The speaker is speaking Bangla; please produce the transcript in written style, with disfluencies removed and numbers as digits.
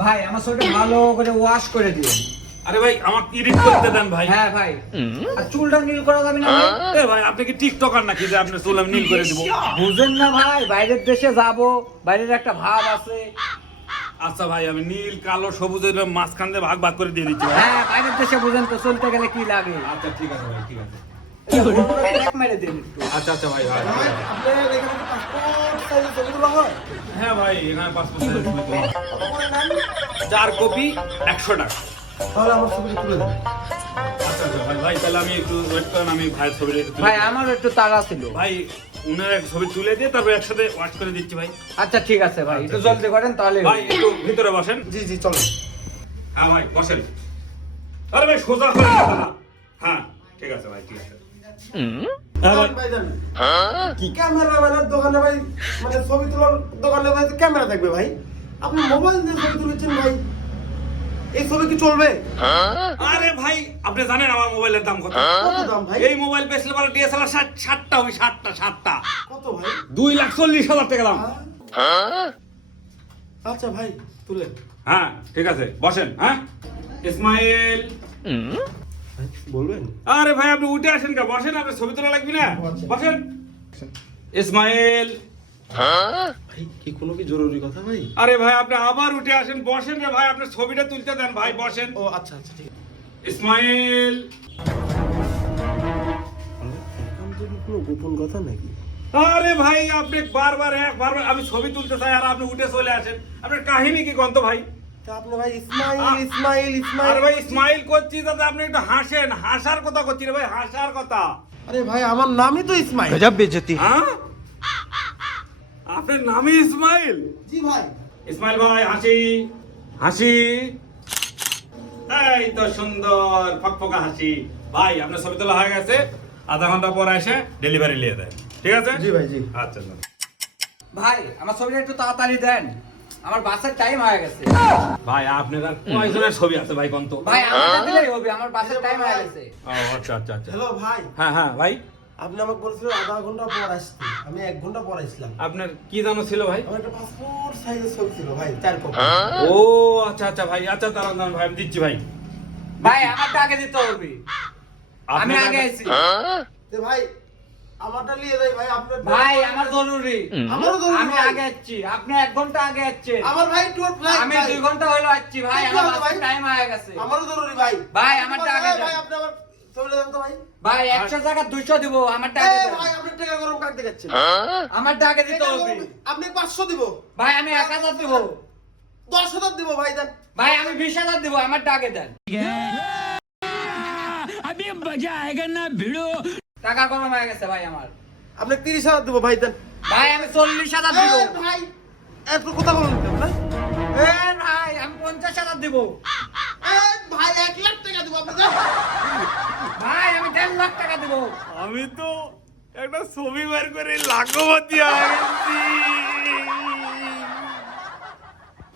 ভাই আমার ছবিটা ভালো করে ওয়াশ করে দিন। আরে ভাই আমাকে এডিট করতে দেন ভাই। হ্যাঁ ভাই। আর চুলটা নীল করা যাবে না ভাই? এ ভাই আপনি কি টিকটকার নাকি যে আপনার চুল আমি নীল করে দিব? বুঝেন না ভাই, বাইরের দেশে যাব, বাইরের একটা ভাব আছে। আচ্ছা ভাই আমি নীল কালো সবুজের মাঝখান দিয়ে ভাগ ভাগ করে দিয়ে দিচ্ছি ভাই। হ্যাঁ বাইরের দেশে বুঝেন তো চলতে গেলে কি লাগে। আচ্ছা ঠিক আছে ভাই, ঠিক আছে। এক মেরে দিন একটু। আচ্ছা আচ্ছা ভাই ভাই। আপনার এখানে কি পাসপোর্ট সাইজের ছবি তোলা হয়? হ্যাঁ ভাই এখানে পাসপোর্ট সাইজ ছবি তোলা। কত করে নেন? 4 কপি 100 টাকা। তাহলে আমার ছবিটা তুলে দেন। আচ্ছা আচ্ছা ভাই ভাই তাহলে আমি একটু ওয়েট করেন, আমি ভাইয়ের ছবিটা একটু তুলে ভাই দিই। আমার একটু তাড়া ছিল। ভাই উনার এক ছবি তুলে দিয়ে তারপর একসাথে ওয়াশ করে দিচ্ছি ভাই। আচ্ছা ঠিক আছে ভাই, একটু আচ্ছা, জলদি করেন তাহলে। ভাই একটু ভিতরে বসেন। জি জি চলো। হ্যাঁ ভাই বসেন। আরে ভাই সোজা করে কথা। হ্যাঁ ঠিক আছে ভাই, ঠিক আছে। হ্যাঁ ভাই ভাই জান কি ক্যামেরাম্যানের দোকানে ভাই, মানে ছবি তোলার দোকানে ভাই ক্যামেরা থাকবে ভাই, আপনি মোবাইল দিয়ে ছবি তুলেছেন ভাই, এই ছবি কি চলবে? আরে ভাই আপনি জানেন আমার মোবাইলের দাম কত? কত দাম ভাই? এই মোবাইল বেচলে পরে ডিএসএলআর 60টা হবে, 60টা। কত ভাই? 2,40,000 টাকা দাম। আচ্ছা ভাই তুলেন। হ্যাঁ ঠিক আছে বসেন। হ্যাঁ ইসমাইল। বলবেন? আরে ভাই আপনি উঠে আসেন কা, বসেন, আপনার ছবি তোলা লাগবে না? আচ্ছা। বসেন। ইসমাইল। ভাই কি কোনো কি জরুরি কথা ভাই? আরে ভাই আপনি আবার উঠে আসেন, বসেন রে ভাই, আপনার ছবিটা তুলতে দেন ভাই, বসেন। ও আচ্ছা আচ্ছা ঠিক আছে। ইসমাইল। এখন তো কি কোনো গোপন কথা নাকি? আরে ভাই আপনি বারবার আমি ছবি তুলতে চাই আর আপনি উঠে চলে আসেন, আপনার কাহিনী কি গন্ত ভাই? তা আপনি ভাই ইসমাইল ইসমাইল ইসমাইল আরে ভাই স্মাইল করছি যাতে আপনি একটু হাসেন, হাসার কথা করছি রে ভাই, হাসার কথা। আরে ভাই আমার নামই তো ইসমাইল। হ্যাঁ আপনার নামই ইসমাইল? জি ভাই। ইসমাইল ভাই হাসি, হাসি, এই তো সুন্দর ফকফকা হাসি। ভাই আপনার ছবি তোলা হয়ে গেছে, আধা ঘন্টা পর এসে ডেলিভারি নিয়ে দেয়, ঠিক আছে? জি ভাই জি। আচ্ছা না। ভাই আমার ছবিটা একটু তাড়াতাড়ি দেন, আমার বাসের টাইম হয়ে গেছে। ভাই আপনার আর কয়জনের ছবি আছে ভাই কন্ত? ভাই আমাকে দিলেই হবে, আমার বাসের টাইম হয়ে গেছে। ও আচ্ছা আচ্ছা আচ্ছা। হ্যালো ভাই, হ্যাঁ হ্যাঁ ভাই আপনি আমাকে বলছিলেন আধা ঘন্টা পর আসতে, আমি 1 ঘন্টা পর আসলাম। আপনার কি জানো ছিল ভাই? আমার একটা পাসপোর্ট সাইজের ছবি ছিল ভাই, 4 কপি। ও আচ্ছা আচ্ছা ভাই, আচ্ছা দাঁড়ান ভাই আমি দিচ্ছি ভাই। ভাই আমারটা আগে দিতে হবে, আমি আপনার আগে আইছি। তে ভাই আমারটা নিয়ে যাই ভাই, আপনার ভাই আমার জরুরি, আমারও জরুরি আমি ভাই। আগে আসছি, আপনি 1 ঘন্টা আগে আসছেন, আমার ভাই টুর ফ্লাইট আমি 2 ঘন্টা হলো আসছি ভাই, ঠিক আমার আছে ভাই। বাসের টাইম হয়ে গেছে। আমারও জরুরি ভাই। ভাই, আমারটা আগে ভাই দেন। আপনি আমার ছবিটা দেন তো ভাই। ভাই 100 টাকা 200 দিব, আমারটা এই আগে দেন। ভাই আপনি টাকা গরম কাটতে যাচ্ছেন। আমারটা আগে দিতে টাকা হবে। গরম- আপনি 500 দিব, ভাই আমি 1000 দিব। 10,000 দিব ভাই দেন। ভাই আমি 20,000 দিব, আমারটা আগে দেন। अभी मजा आएगा ना भिड़ो। টাকা কম হয়ে গেছে ভাই আমার। আপনি 30,000 দিব ভাই দেন। ভাই আমি 40,000 দিব। এই ভাই এত কথা বলেন কেন ভাই? এ ভাই আমি 50,000 দিব। এই ভাই 1 লাখ টাকা দিব আপনি দেন। ভাই আমি 1.5 লাখ টাকা দিব। আমি তো একটা ছবি বের করে লাখপতি হয়ে গেছি।